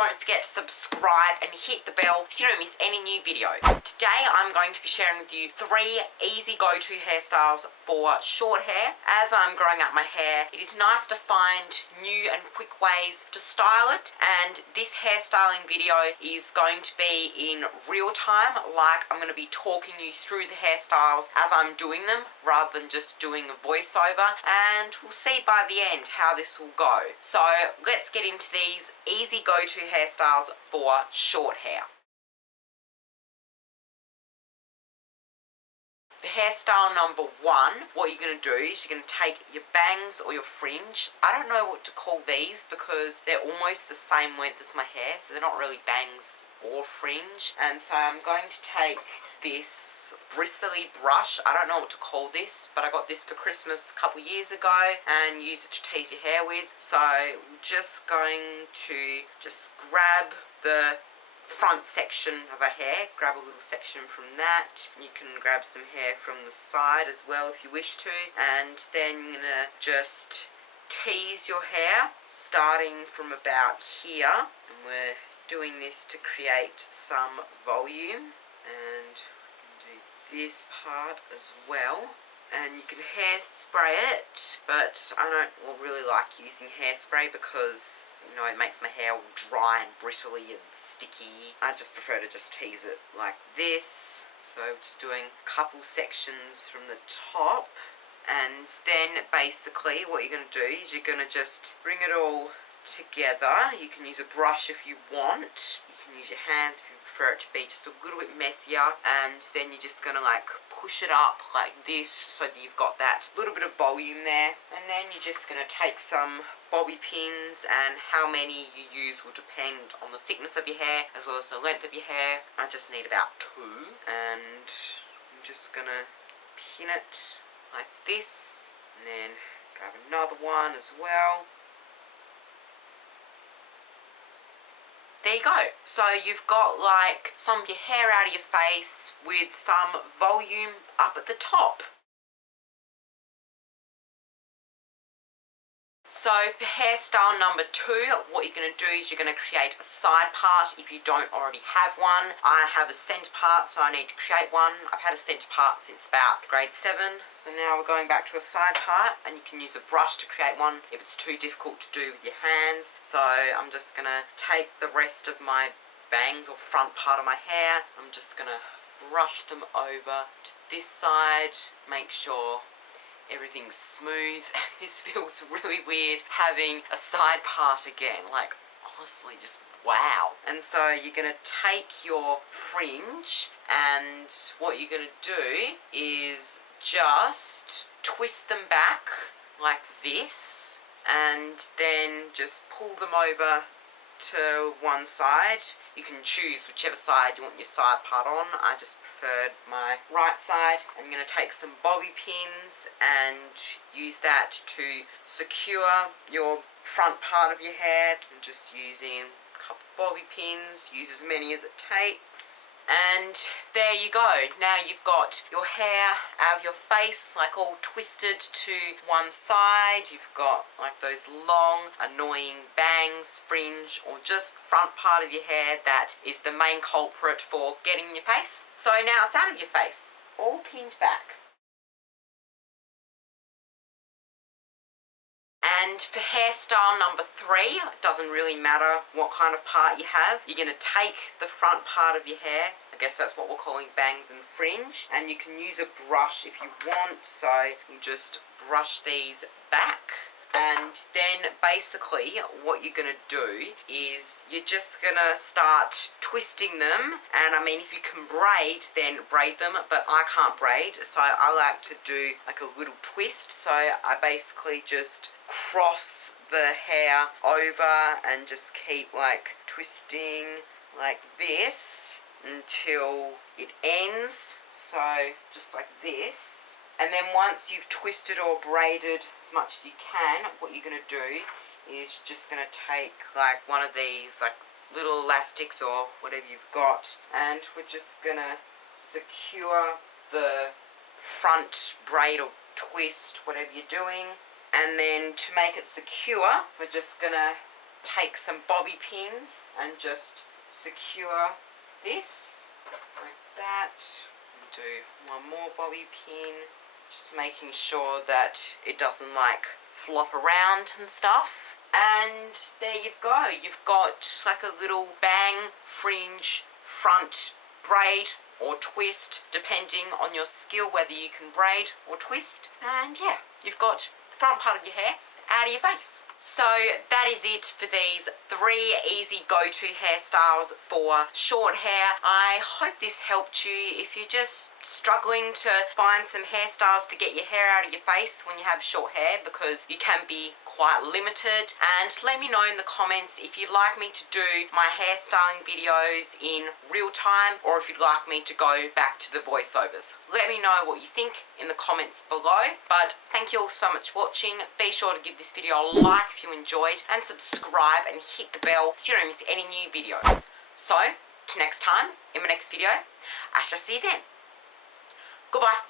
don't forget to subscribe and hit the bell so you don't miss any new videos. Today I'm going to be sharing with you 3 easy go-to hairstyles for short hair. As I'm growing out my hair, it is nice to find new and quick ways to style it, and this hairstyling video is going to be in real time, like I'm going to be talking you through the hairstyles as I'm doing them rather than just doing a voiceover, and we'll see by the end how this will go. So let's get into these easy go-to hairstyles for short hair. For hairstyle number 1, what you're going to do is you're going to take your bangs or your fringe. I don't know what to call these because they're almost the same length as my hair, so they're not really bangs or fringe. And so I'm going to take this bristly brush. I don't know what to call this, but I got this for Christmas a couple years ago and use it to tease your hair with. So we're just going to grab the front section of our hair, grab a little section from that. You can grab some hair from the side as well if you wish to, and then you're going to just tease your hair starting from about here, and we're doing this to create some volume, and do this part as well. And you can hairspray it, but I don't really like using hairspray because, you know, it makes my hair all dry and brittly and sticky. I just prefer to just tease it like this. So just doing a couple sections from the top, and then basically what you're going to do is you're going to just bring it all together. You can use a brush if you want. You can use your hands if you prefer it to be just a little bit messier, and then you're just going to like push it up like this so that you've got that little bit of volume there. And then you're just going to take some bobby pins, and how many you use will depend on the thickness of your hair as well as the length of your hair. I just need about 2, and I'm just going to pin it like this, and then grab another one as well. There you go. So you've got like some of your hair out of your face with some volume up at the top. So for hairstyle number 2, what you're going to do is you're going to create a side part if you don't already have one. I have a centre part, so I need to create one. I've had a centre part since about grade 7, so now we're going back to a side part, and you can use a brush to create one if it's too difficult to do with your hands. So I'm just going to take the rest of my bangs or front part of my hair. I'm just going to brush them over to this side, make sure everything's smooth. This feels really weird having a side part again, like honestly just wow. And so you're going to take your fringe, and what you're going to do is just twist them back like this, and then just pull them over to one side. You can choose whichever side you want your side part on. I just preferred my right side. I'm going to take some bobby pins and use that to secure your front part of your hair. I'm just using a couple bobby pins, use as many as it takes. And there you go. Now you've got your hair out of your face, like all twisted to one side. You've got like those long, annoying bangs, fringe, or just front part of your hair that is the main culprit for getting in your face. So now it's out of your face, all pinned back. And for hairstyle number 3, it doesn't really matter what kind of part you have. You're going to take the front part of your hair, I guess that's what we're calling bangs and fringe, and you can use a brush if you want, so you just brush these back. And then basically what you're going to do is you're just going to start twisting them, and I mean if you can braid then braid them, but I can't braid, so I like to do like a little twist. So I basically just cross the hair over and just keep like twisting like this until it ends, so just like this. And then once you've twisted or braided as much as you can, what you're going to do is just going to take like one of these like little elastics or whatever you've got, and we're just going to secure the front braid or twist, whatever you're doing. And then to make it secure, we're just going to take some bobby pins and just secure this like that. Do one more bobby pin, just making sure that it doesn't like flop around and stuff. And there you go. You've got like a little bang fringe front braid or twist, depending on your skill whether you can braid or twist. And yeah, you've got the front part of your hair out of your face. So that is it for these 3 easy go-to hairstyles for short hair. I hope this helped you. If you're just struggling to find some hairstyles to get your hair out of your face when you have short hair, because you can be quite limited, and let me know in the comments if you'd like me to do my hairstyling videos in real time, or if you'd like me to go back to the voiceovers. Let me know what you think in the comments below. But thank you all so much for watching. Be sure to give this video a like if you enjoyed, and subscribe and hit the bell so you don't miss any new videos. So, till next time, in my next video, I shall see you then. Goodbye.